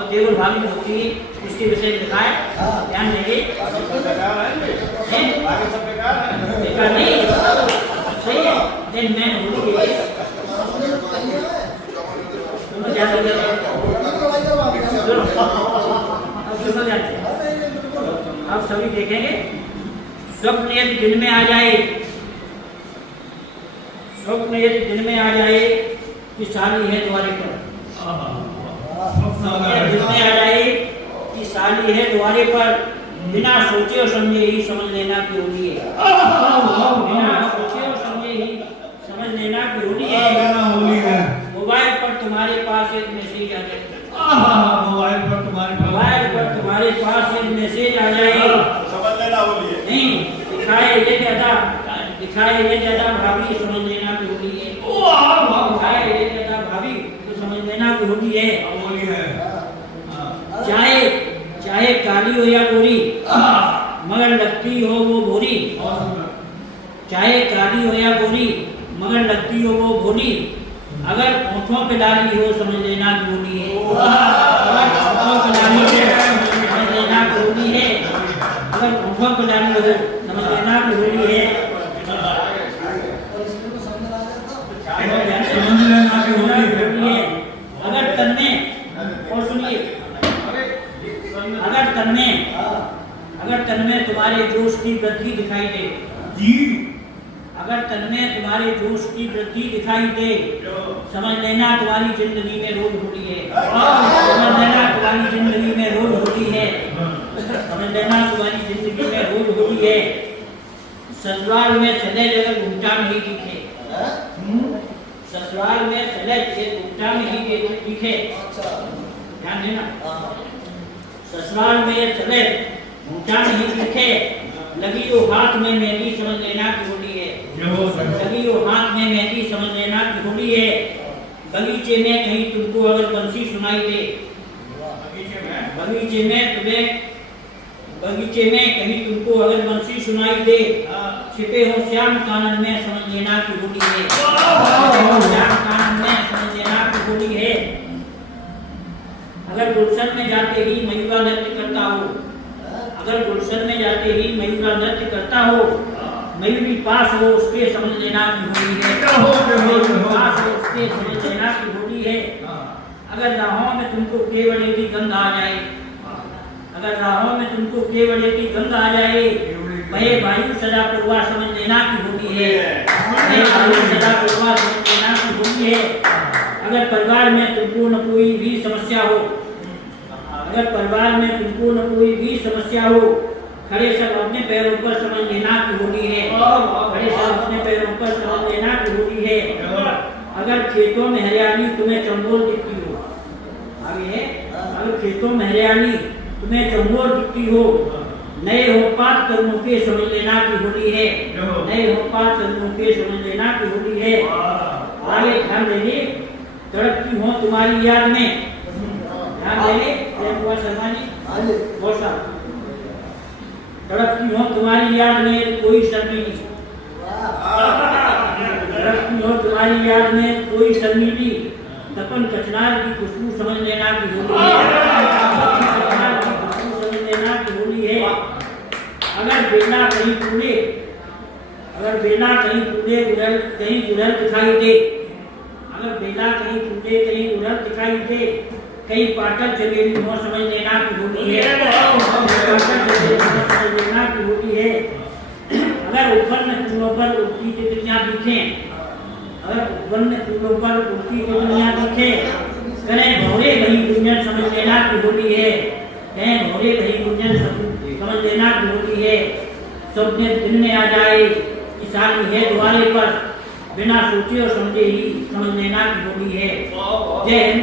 देवर भाभी होती उसके विषय में लिखा है, ध्यान देंगे। नहीं सही है, लेकिन मैं होली अब सभी देखेंगे। स्वप्न यदि दिन में आ जाए, स्वप्न यदि दिन में आ जाए कि साली है द्वारे पर, दिन में आ जाए कि साली है द्वारे पर, बिना सोचे और समझे ही समझ लेना कि होली है। बिना सोचे और समझे ही समझ लेना कि होली है। मोबाइल पर तुम्हारे पास एक मैसेज आ जाए, मोबाइल पर तुम्हारे पास एक मैसेज आ जाए, समझ लेना होली है। नहीं दिखाए ये ज्यादा भाभी समझ लेना कि होली है। दिखाए ये ज्यादा भाभी तो समझ लेना कि होली है। चाहे काली हो या गोरी, मगर लगती हो वो भोरी। चाहे काली हो या गोरी, मगर लगती हो वो भोरी। अगर होठों पे डाली हो समझ लेना कि होली है। अगर होठों पे डाली हो समझ लेना कि होली है। अगर होठों पे डाली हो समझ लेना कि होली है। अगर तन में, और सुनिए, अगर तन में तुम्हारे जोश की वृद्धि दिखाई दे जी, अगर तन में तुम्हारे जोश की वृद्धि दिखाई दे, समझ लेना तुम्हारी जिंदगी में रोज होली है। समझ लेना तुम्हारी जिंदगी में रोज होली है। समझ लेना तुम्हारी जिंदगी में रोज होली है। ससुराल में सदैव अगर घूमटा नहीं दिखे, ससुराल में सदैव घूमटा नहीं दिखे, ध्यान देना। ससुराल में सदैव घूमटा नहीं दिखे, लगी हो हाथ में मेहंदी समझ लेना कि होली है। लगी हो हाथ में मेहंदी समझ लेना कि होली है। बगीचे में कहीं तुमको अगर बंसी सुनाई दे, बगीचे में कहीं तुमको अगर बंसी सुनाई दे, छिपे हो श्याम कानन में समझ लेना कि होली है। श्याम कानन में समझ लेना कि होली है। अगर गुलशन में जाते ही मयूरा नृत्य करता हो, अगर गुलशन में जाते ही मयूरा नृत्य करता हो, मयूरी पास हो उसके समझ लेना कि होली है। पास हो उसके समझ लेना कि होली है। अगर राहों में तुमको केवल एक गंध आ जाए, अगर राहों में तुमको केवल एक गंध आ जाए, वही वायु सदा पूर्वा समझ लेना कि होली है। वही वायु सदा पूर्वा समझ लेना कि होली है। अगर परिवार में तुमको न कोई भी समस्या हो, अगर परिवार में तुमको न कोई भी समस्या हो, खड़े सब अपने पैरों पर समझ लेना कि होली है। खड़े सब अपने पैरों पर समझ लेना कि होली है। अगर खेतों में हरियाली तुम्हें चंबोल दिखती हो, आगे है, अगर खेतों में हरियाली तुम्हें चंबोल दिखती हो, नए होपात कर्मों के समझ लेना कि होली है। नए होपात कर्मों के समझ लेना कि होली है। आगे ध्यान देंगे। तड़पती हो तुम्हारी याद में, ध्यान देंगे शर्मा जी, बहुत सा तड़पती हो तुम्हारी याद में कोई शर्मीली, तड़पती हो तुम्हारी याद में कोई शर्मीली, तपन कचनार की खुशबू समझ लेना कि होली है। कचनार की खुशबू समझ लेना कि होली है। अगर बेला कहीं टूटे, अगर बेला कहीं टूटे कहीं गुड़हल दिखाई दे, अगर बेला कहीं टूटे कहीं गुड़हल दिखाई दे, कहीं पाटल चमेली हो समझ लेना कि होली है। समझ लेना कि होली है। अगर ऊपर में फूलों पर उड़ती तितलियां दिखें, अगर ऊपर में फूलों पर उड़ती तितलियां दिखें, करें भौरे भई गुंजन समझ लेना कि होली है। कहें भौरे भई गुंजन समझ लेना कि होली है। स्वप्न दिन में आ जाए कि साली है द्वारे पर, बिना सोचे और समझे ही समझ लेना कि होली है। जय हिंद।